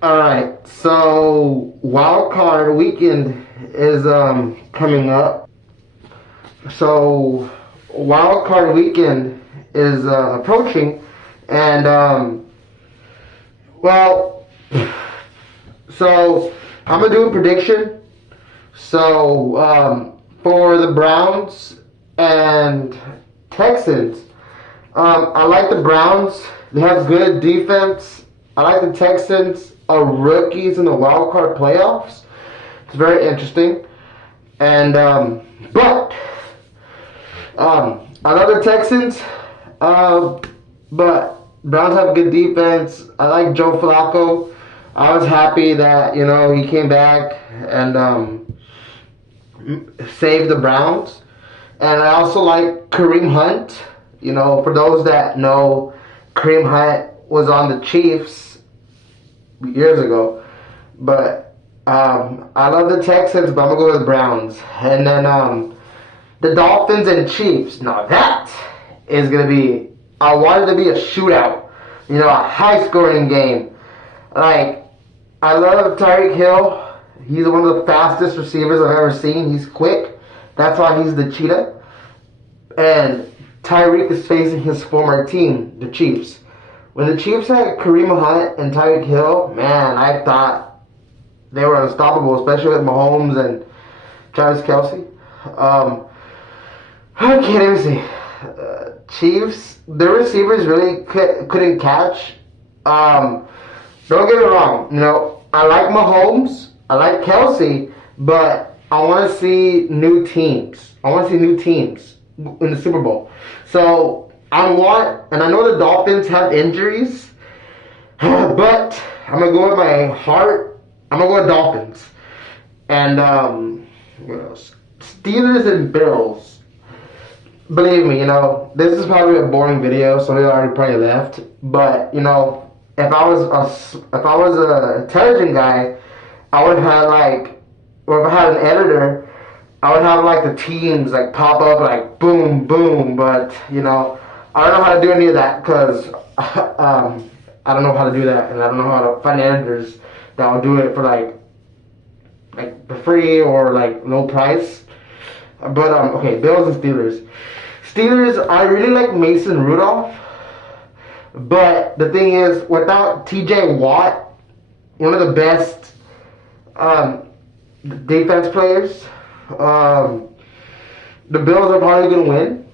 Alright, so wild card weekend is coming up. So wild card weekend is approaching, and well, so I'm gonna do a prediction. So for the Browns and Texans, I like the Browns. They have good defense. I like the Texans are rookies in the wild card playoffs. It's very interesting. And but I love the Texans. But Browns have good defense. I like Joe Flacco. I was happy that he came back and saved the Browns. And I also like Kareem Hunt. For those that know, Kareem Hunt was on the Chiefs years ago. But I love the Texans, but I'm going to go with the Browns. And then the Dolphins and Chiefs. Now that is going to be, I want it to be a shootout. A high-scoring game. Like, I love Tyreek Hill. He's one of the fastest receivers I've ever seen. He's quick. That's why he's the cheetah. And Tyreek is facing his former team, the Chiefs. When the Chiefs had Kareem Hunt and Tyreek Hill, man, I thought they were unstoppable, especially with Mahomes and Travis Kelce. I can't even see. Chiefs, their receivers really couldn't catch. Don't get me wrong. I like Mahomes, I like Kelce, but I want to see new teams. I want to see new teams in the Super Bowl. So and I know the Dolphins have injuries, but I'm gonna go with my heart. I'm gonna go with Dolphins. And what else? Steelers and Bills. Believe me, this is probably a boring video, so they already probably left. But if I was a intelligent guy, I would have or if I had an editor, I would have the teams pop up boom boom. But I don't know how to do any of that because I don't know how to do that, and I don't know how to find editors that will do it for for free or low price. But okay, Bills and Steelers. Steelers, I really like Mason Rudolph, but the thing is, without T.J. Watt, one of the best defense players, the Bills are probably gonna win.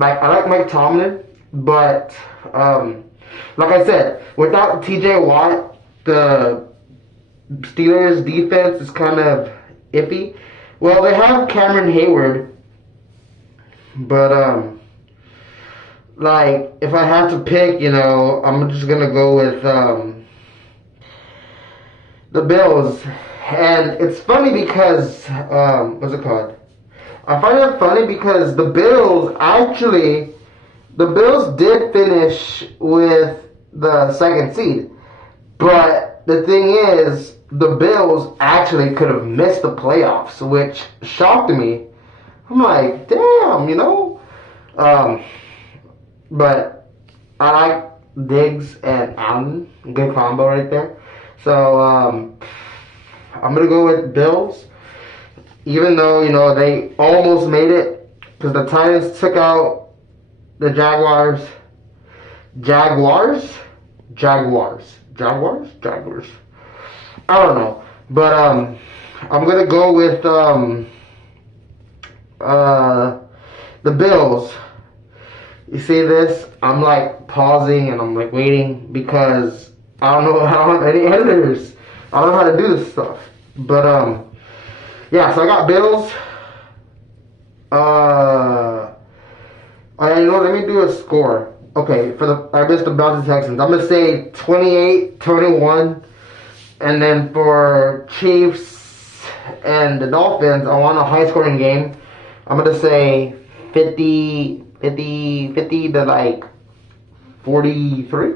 I like Mike Tomlin, but like I said, without T.J. Watt, the Steelers defense is kind of iffy. Well, they have Cameron Hayward, but if I have to pick, I'm just gonna go with the Bills. And it's funny because what's it called? I find it funny because the Bills did finish with the second seed, but the thing is, the Bills actually could have missed the playoffs, which shocked me. I'm like, damn, but I like Diggs and Allen, good combo right there. So I'm gonna go with Bills, even though they almost made it because the Titans took out the Jaguars. Jaguars. I don't know, but I'm gonna go with the Bills. You see this? I'm pausing and I'm waiting because I don't have any editors. I don't know how to do this stuff. But yeah, so I got Bills. Let me do a score. Okay, I missed the Browns and Texans. I'm gonna say 28-21. And then for Chiefs and the Dolphins, I want a high scoring game. I'm gonna say 50 to 43.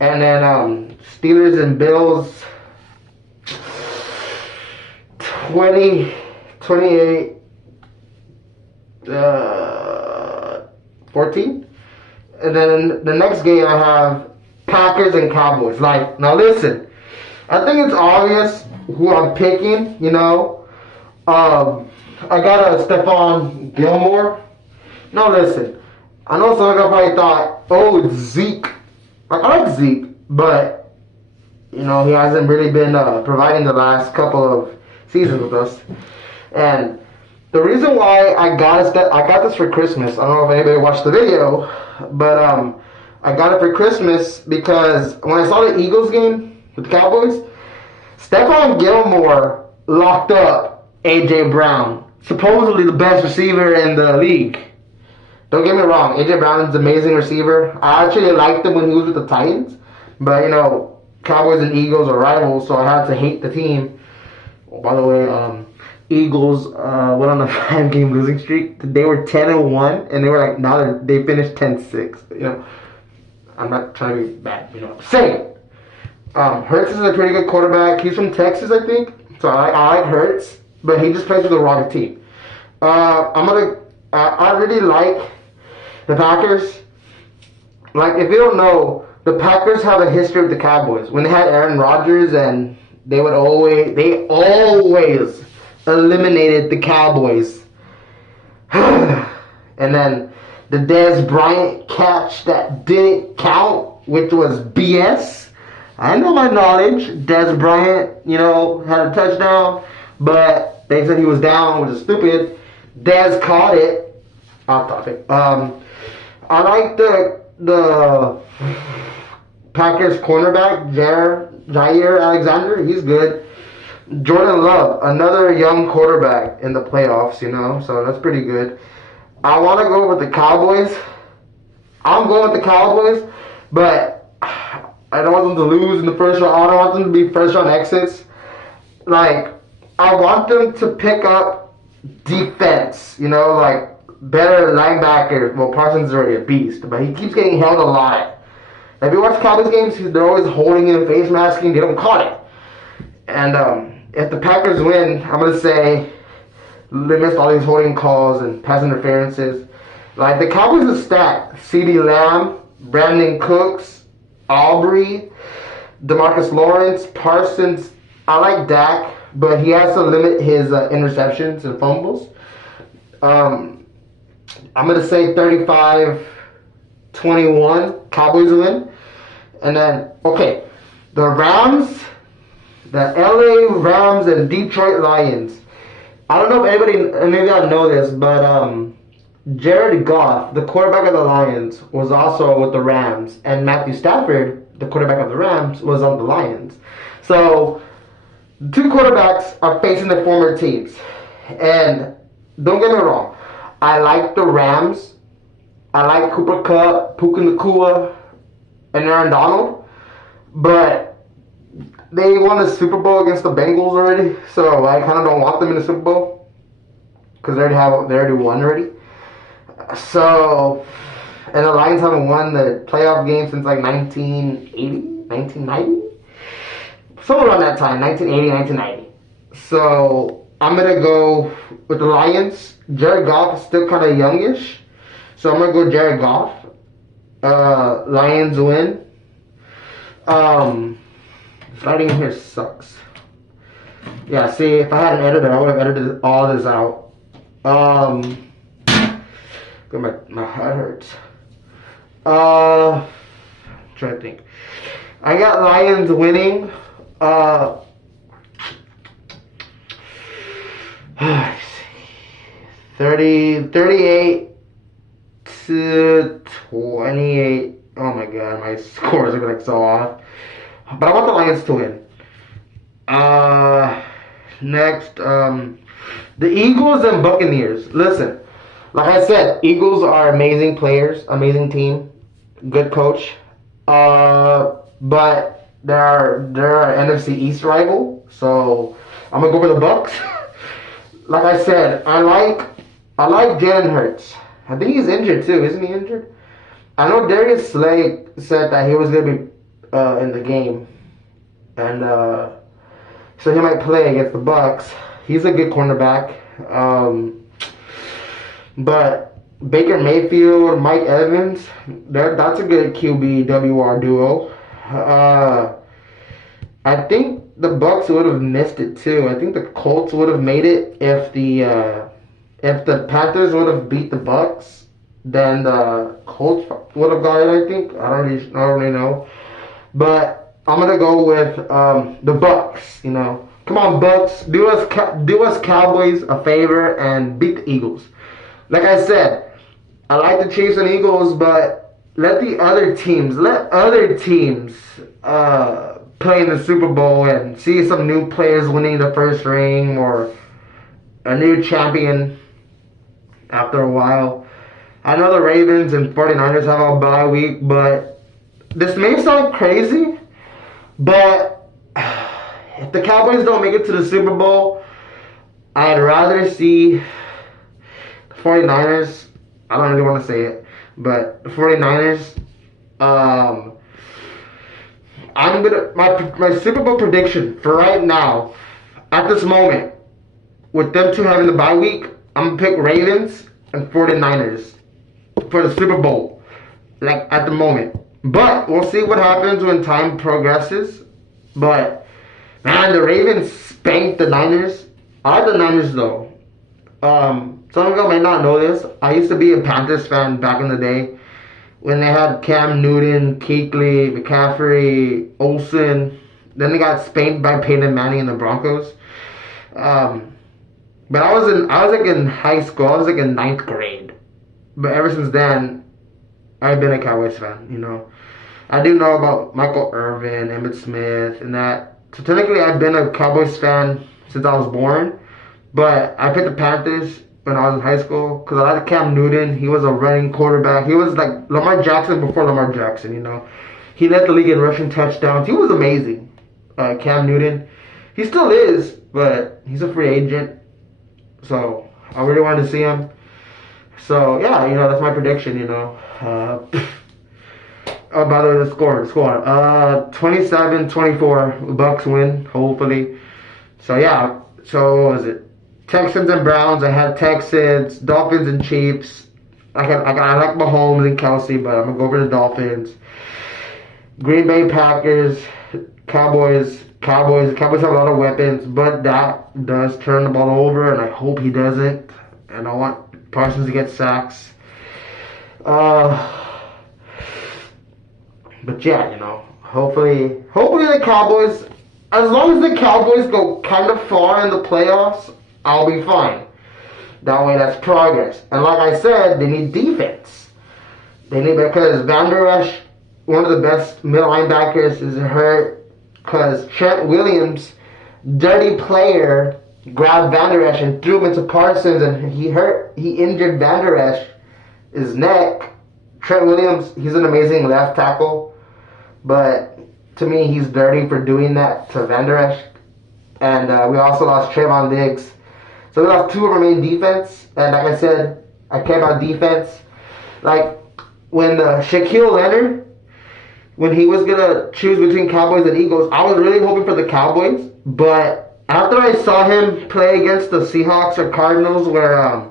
And then Steelers and Bills 28 14. And then the next game I have Packers and Cowboys. Now listen, I think it's obvious who I'm picking. I got a Stephon Gilmore. No, listen. I know some of you probably thought, oh, it's Zeke. Like, I like Zeke, but he hasn't really been providing the last couple of seasons with us. And the reason why I got this for Christmas. I don't know if anybody watched the video, but I got it for Christmas because when I saw the Eagles game with the Cowboys, Stephon Gilmore locked up AJ Brown, supposedly the best receiver in the league. Don't get me wrong, AJ Brown's an amazing receiver. I actually liked him when he was with the Titans, but Cowboys and Eagles are rivals, so I had to hate the team. Oh, by the way, Eagles went on a 5-game losing streak. They were 10-1, and they were like, now they finished 10-6. I'm not trying to be bad. Same. Hurts is a pretty good quarterback. He's from Texas, I think. So I like Hurts, but he just plays with the wrong team. I really like the Packers. Like, if you don't know, the Packers have a history with the Cowboys. When they had Aaron Rodgers, and they always eliminated the Cowboys. And then the Dez Bryant catch that didn't count, which was BS. I know my knowledge. Dez Bryant, had a touchdown, but they said he was down, which is stupid. Dez caught it. Off topic. I like the Packers cornerback, Jair Alexander. He's good. Jordan Love, another young quarterback in the playoffs, so that's pretty good. I want to go with the Cowboys. I'm going with the Cowboys, but I don't want them to lose in the first round. I don't want them to be first round exits. Like, I want them to pick up defense, like better linebacker. Well, Parsons is already a beast, but he keeps getting held a lot. If you watch Cowboys games, they're always holding him, face masking. They don't call it. And if the Packers win, I'm going to say they missed all these holding calls and pass interferences. Like, the Cowboys are stacked. CeeDee Lamb, Brandon Cooks, Aubrey, DeMarcus Lawrence, Parsons. I like Dak, but he has to limit his interceptions and fumbles. I'm going to say 35-21, Cowboys win. And then, okay, the Rams, the LA Rams and Detroit Lions. I don't know if any of y'all know this, but Jared Goff, the quarterback of the Lions, was also with the Rams. And Matthew Stafford, the quarterback of the Rams, was on the Lions. So, the two quarterbacks are facing their former teams. And don't get me wrong, I like the Rams. I like Cooper Kupp, Puka Nacua, and Aaron Donald. But they won the Super Bowl against the Bengals already, so I kind of don't want them in the Super Bowl because they already won already. So, and the Lions haven't won the playoff game since like 1990, somewhere around that time, 1980, 1990. So I'm gonna go with the Lions. Jared Goff is still kind of youngish, so I'm gonna go Jared Goff. Lions win. Sliding in here sucks. Yeah, see, if I had an editor, I would have edited all this out. My head hurts. I'm trying to think. I got Lions winning. 38-28. Oh my god, my scores are like so off. But I want the Lions to win. Next, the Eagles and Buccaneers. Listen, like I said, Eagles are amazing players, amazing team, good coach. But they're an NFC East rival, so I'm gonna go for the Bucs. Like I said, I like Jalen Hurts. I think he's injured too, isn't he injured? I know Darius Slay said that he was gonna be in the game, and so he might play against the Bucs. He's a good cornerback, but Baker Mayfield, Mike Evans, that's a good QB WR duo. I think the Bucks would have missed it too. I think the Colts would have made it if the Panthers would have beat the Bucks. Then the Colts would have got it. I think I don't really know, but I'm gonna go with the Bucks. You know, come on Bucks, do us Cowboys a favor and beat the Eagles. Like I said, I like the Chiefs and Eagles, but let other teams play in the Super Bowl and see some new players winning the first ring or a new champion after a while. I know the Ravens and 49ers have a bye week, but this may sound crazy, but if the Cowboys don't make it to the Super Bowl, I'd rather see the 49ers. I don't really want to say it, but the 49ers. I'm gonna my Super Bowl prediction for right now, at this moment, with them two having the bye week, I'm gonna pick Ravens and 49ers for the Super Bowl. Like at the moment. But we'll see what happens when time progresses. But man, the Ravens spanked the Niners. I like the Niners though. Some of you may not know this. I used to be a Panthers fan back in the day when they had Cam Newton, Kuechly, McCaffrey, Olsen. Then they got spanked by Peyton Manning and the Broncos. But I was like in high school. I was like in ninth grade. But ever since then, I've been a Cowboys fan. You know, I do know about Michael Irvin, Emmitt Smith, and that. So technically, I've been a Cowboys fan since I was born. But I picked the Panthers when I was in high school because I liked Cam Newton. He was a running quarterback. He was like Lamar Jackson before Lamar Jackson, you know. He led the league in rushing touchdowns. He was amazing. Cam Newton. He still is, but he's a free agent. So I really wanted to see him. So yeah, you know, that's my prediction, you know. Oh, by the way, the score. 27-24. Bucks win, hopefully. So yeah, so what was it? Texans and Browns. I had Texans, Dolphins and Chiefs. I like Mahomes and Kelsey, but I'm gonna go for the Dolphins. Green Bay Packers, Cowboys. The Cowboys have a lot of weapons, but that does turn the ball over, and I hope he doesn't. And I want Parsons to get sacks. But yeah, you know, hopefully the Cowboys. As long as the Cowboys go kind of far in the playoffs, I'll be fine. That way, that's progress. And like I said, they need defense. They need, because Van Der Esch, one of the best middle linebackers, is hurt. Because Trent Williams, dirty player, grabbed Van Der Esch and threw him into Parsons, and he injured Van Der Esch, his neck. Trent Williams, he's an amazing left tackle, but to me, he's dirty for doing that to Van Der Esch. And we also lost Trayvon Diggs. So we lost two of our main defense. And like I said, I care about defense. Like when Shaquille Leonard, when he was going to choose between Cowboys and Eagles, I was really hoping for the Cowboys. But after I saw him play against the Seahawks or Cardinals, where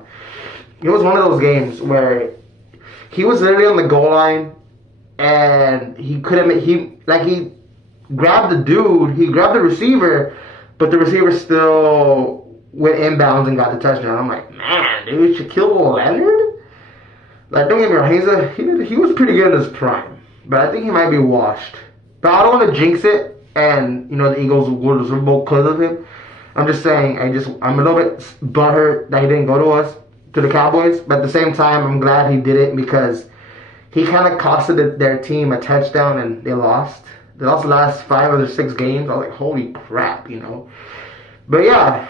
it was one of those games where he was literally on the goal line and he couldn't, he grabbed the dude, he grabbed the receiver, but the receiver still went inbounds and got the touchdown. I'm like, man, dude, Shaquille Leonard? Like, don't get me wrong, he was pretty good in his prime, but I think he might be washed. But I don't want to jinx it, and, you know, the Eagles will go to the Super Bowl because of him. I'm just saying, I'm a little bit butthurt that he didn't go to the Cowboys, but at the same time, I'm glad he did it because he kind of costed their team a touchdown and they lost. They lost the last 5 of their 6 games. I was like, holy crap, you know. But yeah,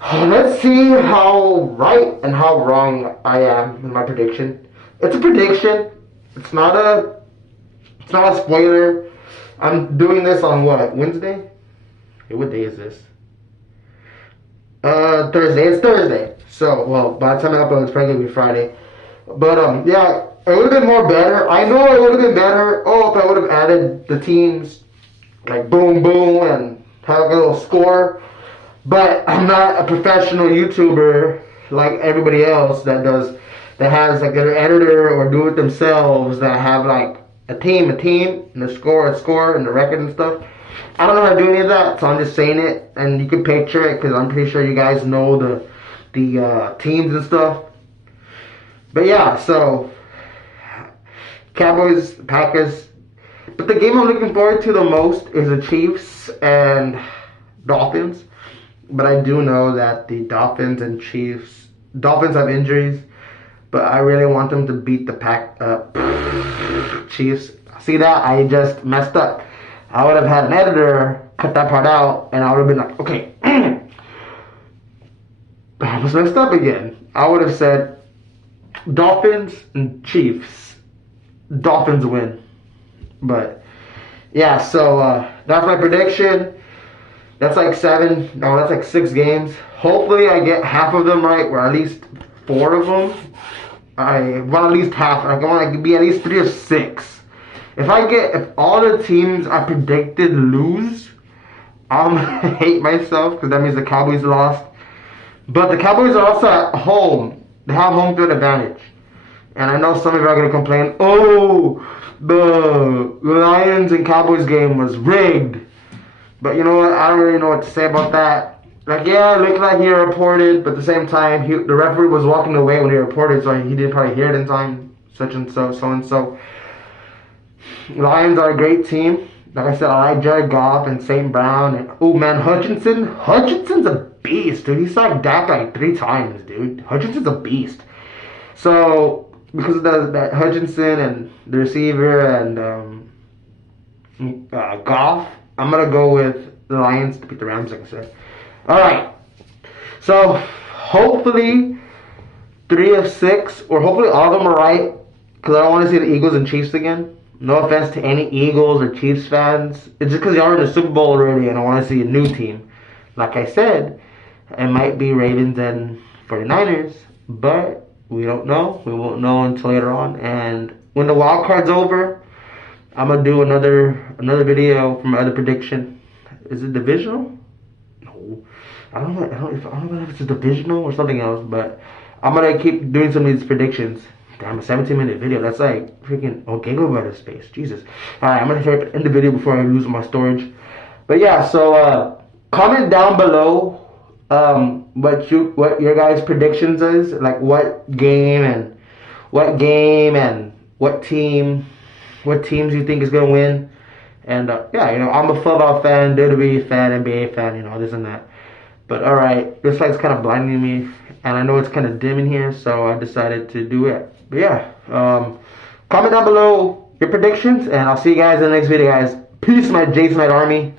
let's see how right and how wrong I am in my prediction. It's a prediction. It's not a spoiler. I'm doing this on what, Wednesday? Hey, what day is this? Thursday. It's Thursday. So, well, by the time I upload, it's probably gonna be Friday. But yeah, it would have been more better. I know it would have been better. Oh, if I would have added the teams, like boom, boom, and have like a little score. But I'm not a professional YouTuber like everybody else that has like an editor or do it themselves that have like a team, and a score, and the record and stuff. I don't know how to do any of that, so I'm just saying it, and you can picture it because I'm pretty sure you guys know the teams and stuff. But yeah, so Cowboys, Packers. But the game I'm looking forward to the most is the Chiefs and Dolphins. But I do know that the Dolphins have injuries. But I really want them to beat the Chiefs. See that? I just messed up. I would have had an editor cut that part out, and I would have been like, okay, I was messed up again. I would have said Dolphins and Chiefs. Dolphins win. But yeah, so that's my prediction. That's like that's like 6 games. Hopefully I get half of them right, or at least 4 of them. I want at least half. I want to be at least 3 or 6. If all the teams I predicted lose, I'm gonna hate myself because that means the Cowboys lost. But the Cowboys are also at home. They have home field advantage. And I know some of you are gonna complain, oh, the Lions and Cowboys game was rigged. But you know what? I don't really know what to say about that. Like, yeah, it looked like he reported, but at the same time, the referee was walking away when he reported, so he didn't probably hear it in time. Such and so, so and so. Lions are a great team. Like I said, I like Jared Goff and St. Brown. And, oh, man, Hutchinson. Hutchinson's a beast, dude. He sacked Dak like 3 times, dude. Hutchinson's a beast. So, because of that Hutchinson and the receiver and Goff, I'm going to go with the Lions to beat the Rams, like I said. All right. So, hopefully 3 of 6, or hopefully all of them are right, because I don't want to see the Eagles and Chiefs again. No offense to any Eagles or Chiefs fans. It's just because y'all are in the Super Bowl already and I want to see a new team. Like I said, it might be Ravens and 49ers, but we don't know. We won't know until later on. And when the wild card's over, I'm going to do another video from my other prediction. Is it divisional? No. I don't know if it's a divisional or something else, but I'm going to keep doing some of these predictions. Damn, a 17-minute video. That's like freaking gigabyte space. Jesus. Alright, I'm going to end the video before I lose my storage. But yeah, so comment down below what your guys' predictions is. Like what teams you think is going to win. And yeah, I'm a football fan, WWE fan, NBA fan, this and that. But alright, this light's kind of blinding me. And I know it's kind of dim in here, so I decided to do it. But yeah, comment down below your predictions, and I'll see you guys in the next video, guys. Peace, my Jason Knight Army.